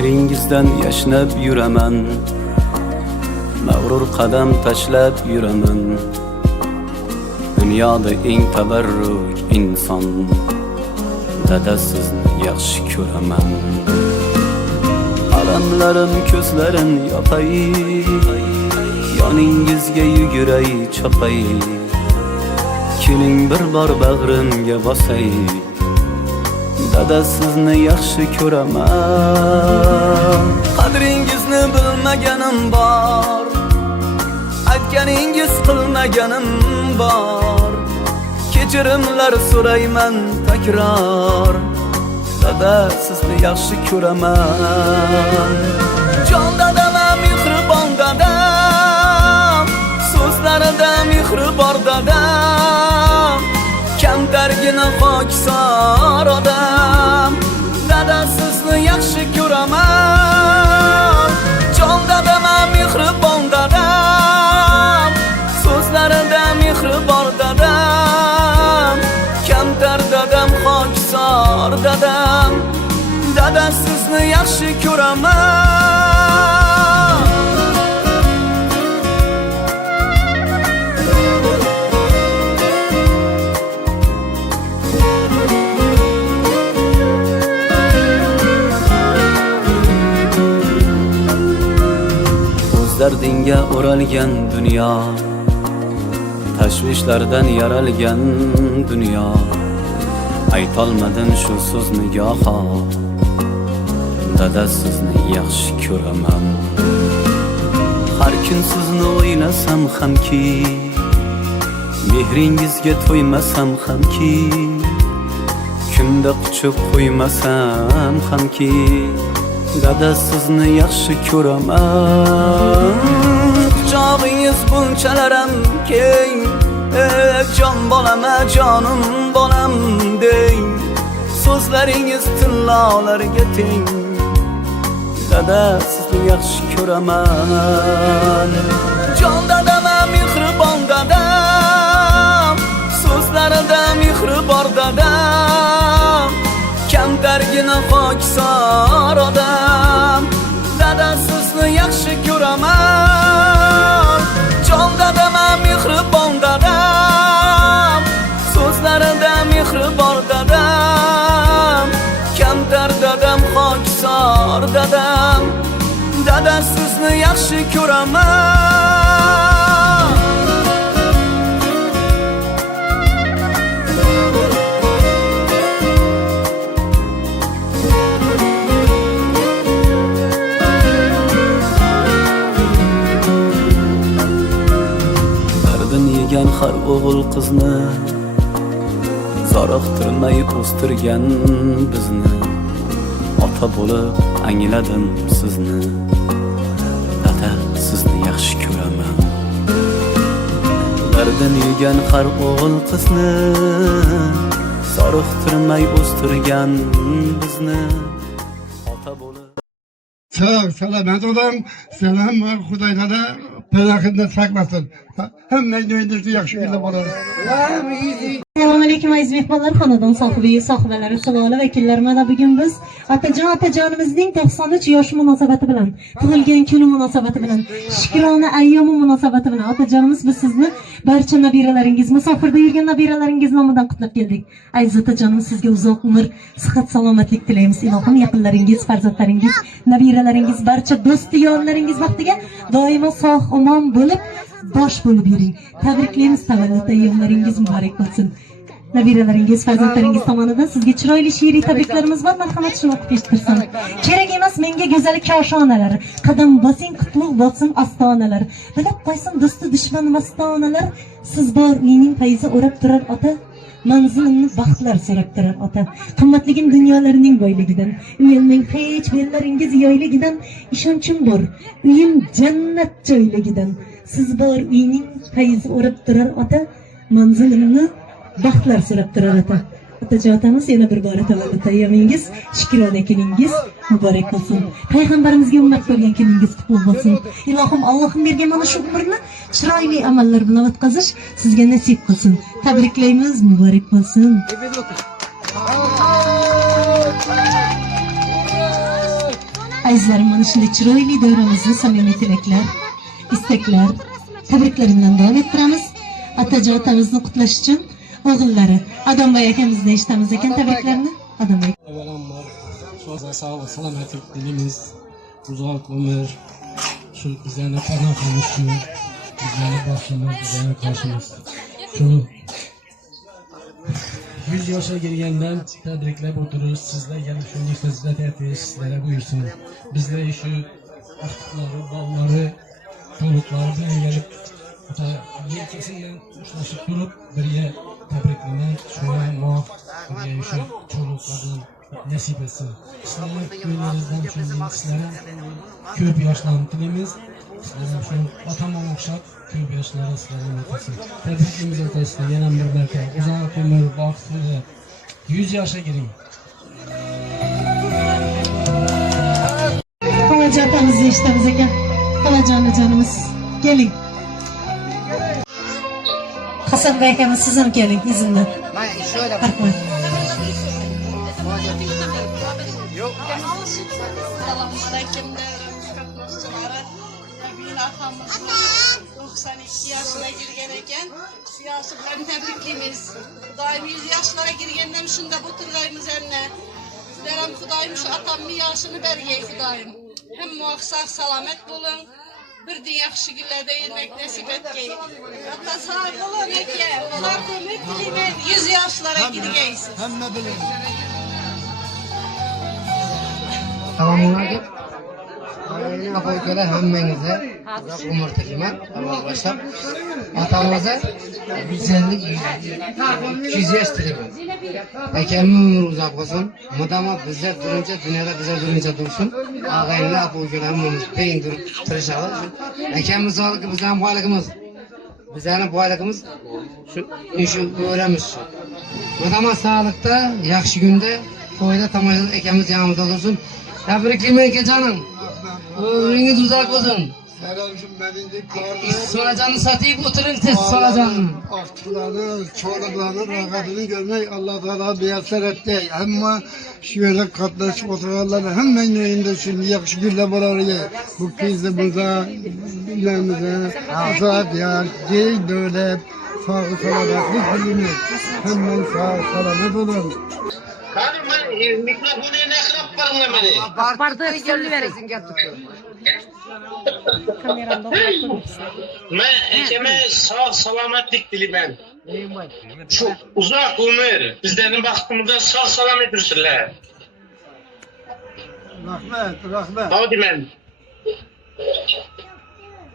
mehringizdan yashnab yuraman, mag'rur qadam tashlab yuraman. Dunyoda eng tabarruk inson, dada sizni yaxshi ko'raman. Alamlarim ko'zlarin yopay, yoningizga yuguray chopay. Keling bir bor bag'rimga bosay, dada sizni yaxshi ko'raman. Qadringizni bilmaganim bor, aytganingiz qilmaganim bor. Kechirimlar so'rayman takror, dada sizni yaxshi ko'raman. Jon dadam, mehribon dadam, so'zlarida mehri bor dadam. Kamtargina pokisor odam, dada sizni yaxshi ko'raman. Jon dadam, mehribon dadam, so'zlarida mehri bor dadam. Kamtar dadam, pokisor dadam, dada sizni yaxshi ko'raman. Dardinga o'ralgan dunyo, tashvishlardan yaralgan dunyo. Aytolmadim shu so'zni goho, dada sizni yaxshi ko'raman. Har kun sizni o'ylasam hamki, mehringizga to'ymasam hamki, kunda quchib qo'ymasam hamki, dada sizni yaxshi ko'raman. Quchog'ingiz bunchalaram keng, jon bolam, jonim bolam deng. So'zlaringiz tillolarga teng, dada sizni yaxshi ko'raman. Jon dadam, mehribon dadam, so'zlarida mehri bor dadam. Kamtargina pokisor odam, dada sizni yaxshi ko'raman. Jon dadam, mehribon dadam, so'zlarida mehri bor dadam. Kamtar dadam, pokisor dadam, dada sizni yaxshi ko'raman. Har o'g'il qizni zoriqtirmay o'stirgan bizni, ota bo'lib angladim sizni, dada sizni yaxshi ko'raman. Dardin yegan har o'g'il qizni zoriqtirmay o'stirgan bizni, ota bo'lib. Selamet olan, selam var Hudaylara, pelakinde saklasın. Hem ne neydirdi yakşı bile bana. Assalomu alaykum aziz mehmonlar, xonadon sohibi, sohibalari, suloli vakillari. Mana bugun biz otajonimizning 93 yosh munosabati bilan, tug'ilgan kuni munosabati bilan, Shukrona ayyomi munosabati bilan otajonimiz, biz sizni barcha nabiralaringiz, musofirda yurgan nabiralaringiz nomidan qutlab keldik. Aziz otajonimiz, sizga uzoq umr, sihat, salomatlik tilaymiz. Ilohim yaqinlaringiz, farzandlaringiz, nabiralaringiz, barcha do'st yonlaringiz vaqtiga doimo sog' omon bo'lib, bosh bo'lib yuring. Tabriklaymiz, tavallud ayyomlaringiz muborak bo'lsin. Nabiralaringiz, farzandlaringiz tomonidan sizga chiroyli she'riy tabriklarimiz bor. Marhamat, shuni o'qib eshittirsin. Kerak emas menga go'zal koshonalar, qadam bosing qutlug' bo'lsin ostonalar. Bilib qo'ysin do'sti dushman mastonalar. Siz bor uyning fayzi o'rab turar ota, manzilimni baxtlar so'rab turar ota. Qimmatligim dunyolarning boyligidan, uyimning hech bellaringiz yoyligidan, ishonchim bor uyim jannat joyligidan. Siz bor uyning fayzi o'rab turar ota, manzilimni baxtlar so'rab turar ota. Otajonimiz yana bir bora tavallud ayyomingiz, Shukrona kuningiz muborak bo'lsin. Payg'ambarimizga ummat bo'lgan kuningiz qutlug' bo'lsin. Ilohim Allohim bergan mana shu umrni chiroyli amallar bilan o'tkazish sizga nasib qilsin. Tabriklaymiz, muborak bo'lsin. Azizlerim, mana shunday chiroyli davramizni samimiy tilaklar, istaklar, tabriklar bilan davom ettiramiz. Otajon otamizni qutlash uchun o'g'illari Adombay akamizni eshitamiz ekan tabriklarini. Adombay. Avvalambor shu sağlık, salomatlik dilimiz, uzoq umr, şu bizlarni panohimiz shu, bizlarni boshimiz, bizlarni qoshimiz. Shu 100 yoshga kirgandan tabriklab o'tirish, sizlar yana shunday xizmat etish sizlarga buyursin. Bizlar shu vaqtlari, ballari, to'liqlari bilan kelib, yelkasi bilan ushlashib turib, birga tabriklamak, shuna moq, birga shu to'liqlar bilan nasib etsin. Sizlarni ko'nglingizdagi shunday sizlarni ko'p yoshlarni tilaymiz. Sizlarni shu otama o'xshab ko'p yoshlar sizlarni o'tsin. Tabrikimiz o'tasida yana bir marta uzoq umr, baxtli 100 yoshga kiring. Xolajon otamizni eshitamiz ekan. Xolajonajonimiz, keling. Hasanbay akamiz, siz ham keling izindan. Rahmat. Selamünaleyküm katılımcıları. Bugün atamız 92 yaşına girgen eken siyasi bilen tebrikliyimiz. Kudayım 100 yaşlara girgenden şunda bu tırgayımız enne. Sizlerim kudayım şu atamın yaşını bergey kudayım. Hem muhakkak selamet bulun. Bir de yaxşı günlerde yürmek nasip etkeyin. Hatta sağ olun eke. Onlar ümit dilemen 100 yaşlara girgeysiz. Tamamladık. Ailenin apoykalar hemmenize uzak umur tilayman. Allah başlap. Atamıza 150-200 yaş tilayman. Ekemin umur uzak olsun. Mudama bizler durunca, dünyada bizler durunca dursun. Ağayinli apoykalar hemmemiz peyin durup tırışalım. Ekemiz sağlıkı bizlerin boylıkımız. Bizlerin boylıkımız şu öğrenmiş. Mudama sağlıkta, yaxşı günde, toyda tamamladık ekemiz yanımızda olursun. Tebrikleyin ki canım. Ömrünüz uzak olsun. Selamcım benim karnı. Sonacanı satayım oturun siz sonacanı. Aktılarını, çocuklarını, rakatını görmek Allah Teala müyesser etti. Ama şöyle katlaşıp oturanları hemen yayında şimdi yakışı gülle bararıya. Bu kızı buza, bilmemize, azat yar, gey dövlet, sağ salamatlık bilimiz. Hemen sağ salamet olun. Hanım ben mikrofonu ne kırıp varım beni. Bardağı gönlü veresin getir. Ben ekeme sağ salametlik dilerim. Şu uzak ömür bizlerin baktığımızda sağ salamet dursunlar. Rahmet. Hadi ben.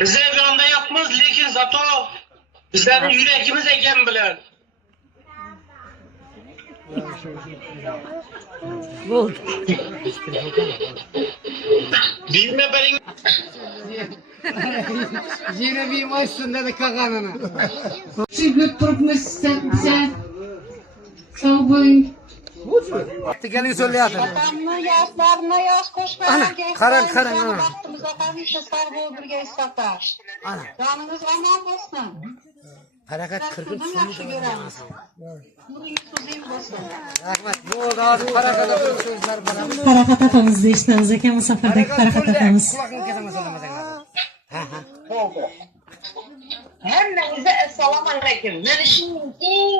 Bize bir anda yapmaz lakin zato bizlerin yüreğimiz eken bilen. Bilme benim. Yine bir maçsın dedi kakanına. Şimdi durmuş sen sağ olun. Gelin söyle hadi. Adamını yaşlarına yaş koşmayan Karan. Baktığımızda karnışta sarı bir satar. Canınız aman olsun. Harakat kırgın Bunu yaxşı görəmiz. Bunu yüzsüzlüğün olsun. Rahmet. Bu oldu harakata bir sözler bana. Farahat otamizni eshitamiz ekan, bu safardagi Farahat otamiz. Kulakını keseme söylemesen lazım. Oldu. Hemmenize esselamu aleyküm. Ben şimdi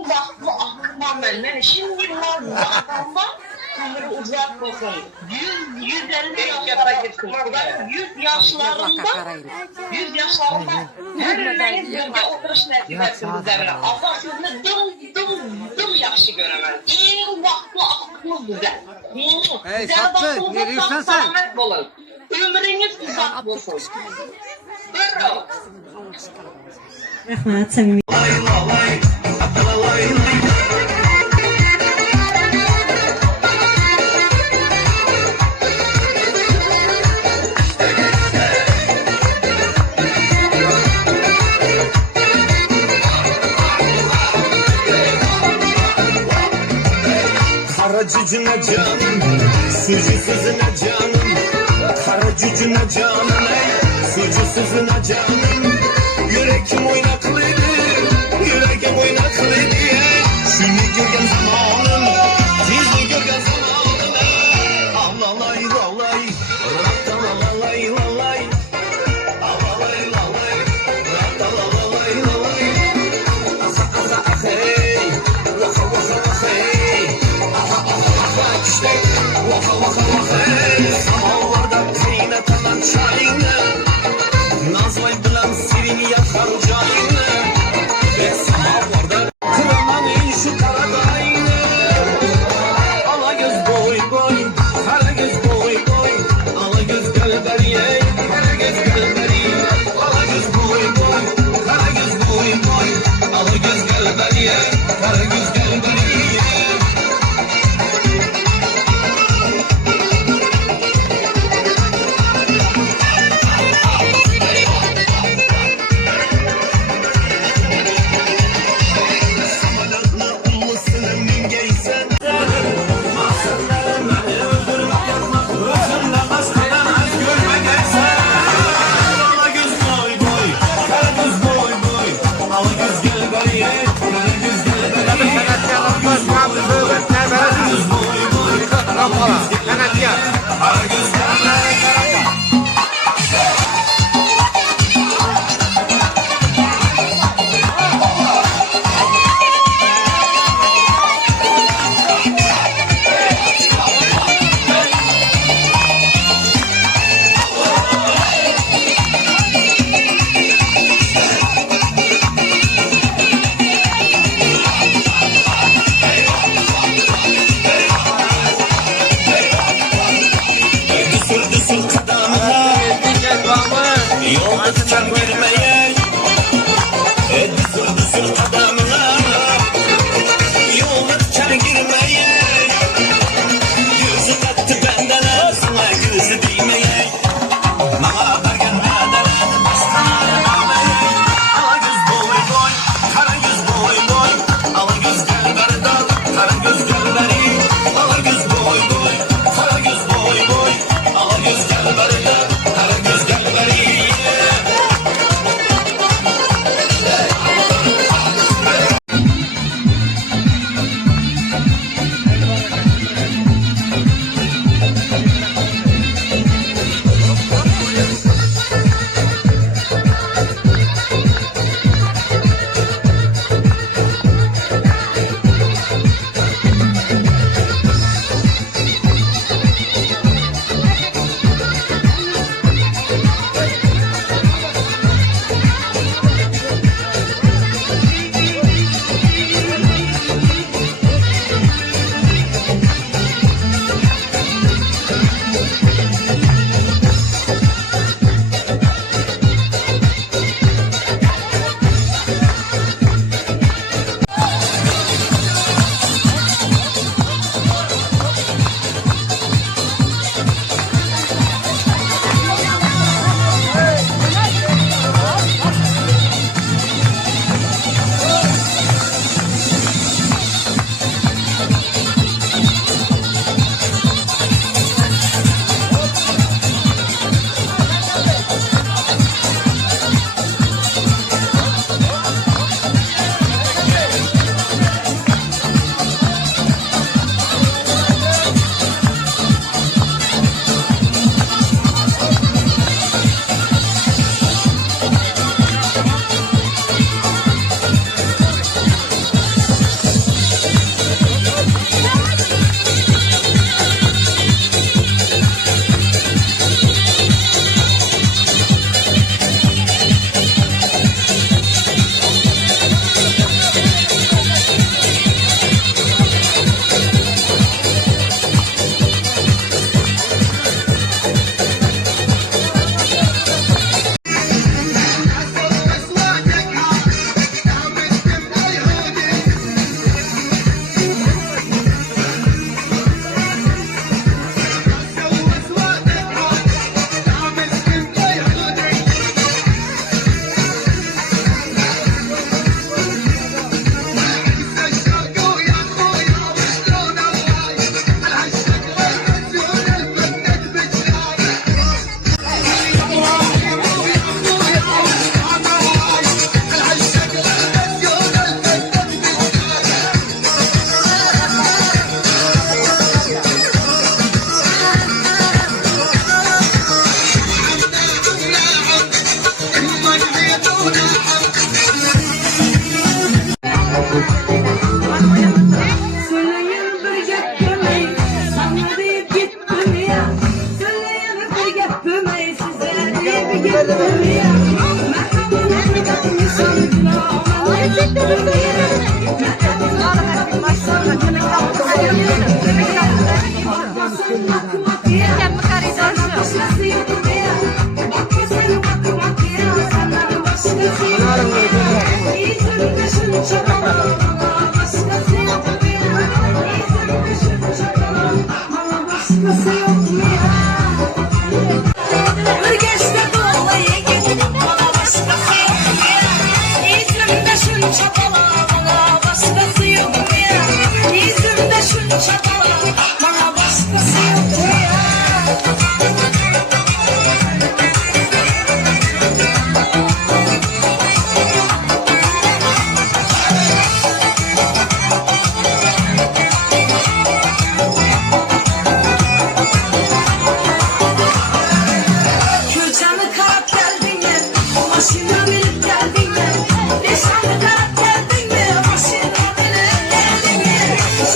vakti aklımdan ben şimdi vaktimda ömrü uzak olsun. 150 yaşlara gitsin. 100 yaşlarında hemmeniz birge oturuş nasip etsin bize bile. Allah sizni dım yaxşı göremez. En vakti aklımız bize. Bize baktığınızda sağlamet olun. Ömrünüz uzak olsun. Bravo. Rahmat, samimiy. Kara cücüne canım, sucusuzuna canım. Kara cücüne canım, sucusuzuna canım. Yüreğim oynaklıydı, yüreğim oynaklıydı. Şimdi görgen zamanım, sizi görgen zamanım. Ağlalay, ağlay,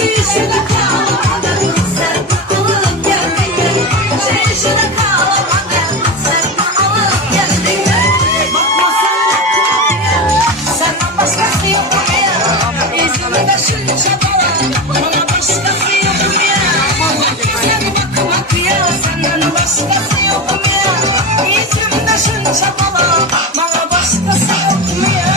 Şişede kalamadım sen alıp geldin. Şişede kalamadım sen alıp geldin. Bakma sen aklıma, senden başkası yok mu ya? İzmir'de şunca bala, bana başkası yok mu ya? Sen bakma ya, senden başkası yok mu ya? İzmir'de şunca bala, bana başkası yok mu ya?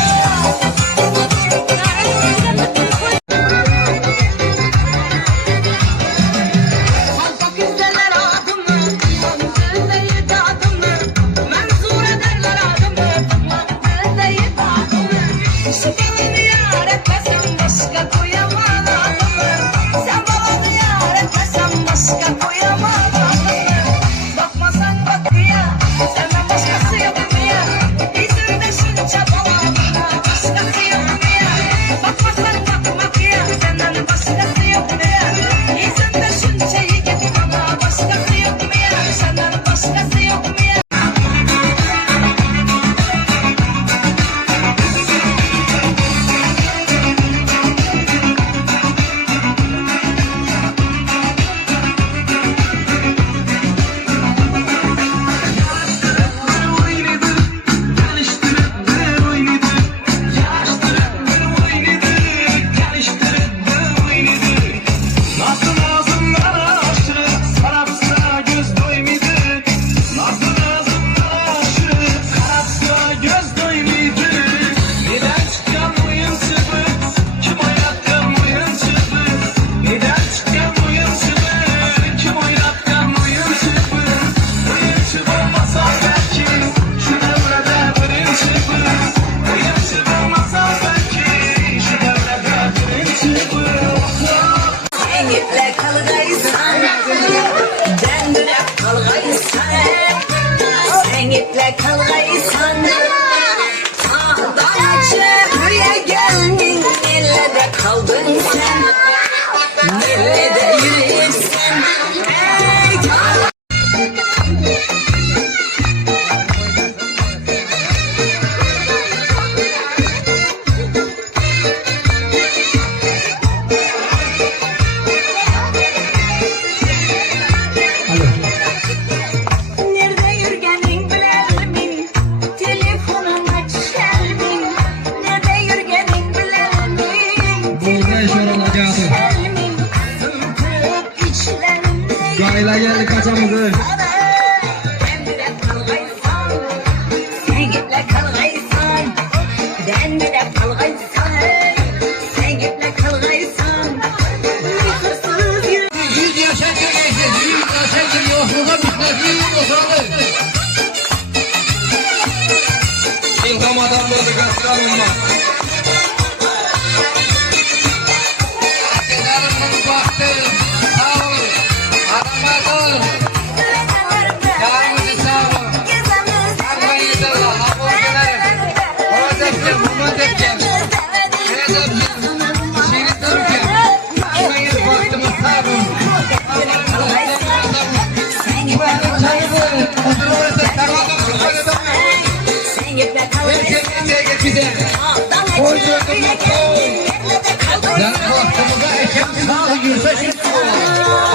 Sengitle kalgaysan Dağdancı buraya geldin Nerede kaldın sen Nerede yürüyorsun Ey kal Gayla geldik kaçamızı. Sengitle kalgaysan Dendire kalgaysan Sengitle kalgaysan Yıkırsız yürü 100 yaşa geleceğiz. 100 yaşa geliyor. Yokluğa bitmedi. Boşaldı. İlham adamları gastronomlar. Akıllarımın baktı. Sağ olun. Adamlar olun. Yarımızı sağ olun. Sarmayı inşallah. Hapol gelelim. Orada bundan tepkem. Nerede şirin dururken. Şurayı baktığımız sağ olun. Güvenlik çayını. Oturursa sarmadan kurtarıyorum. Erkekliğe geçeceğim. Oyunculuğum. Ben baktığımda ekim sağ yürüse şimdi.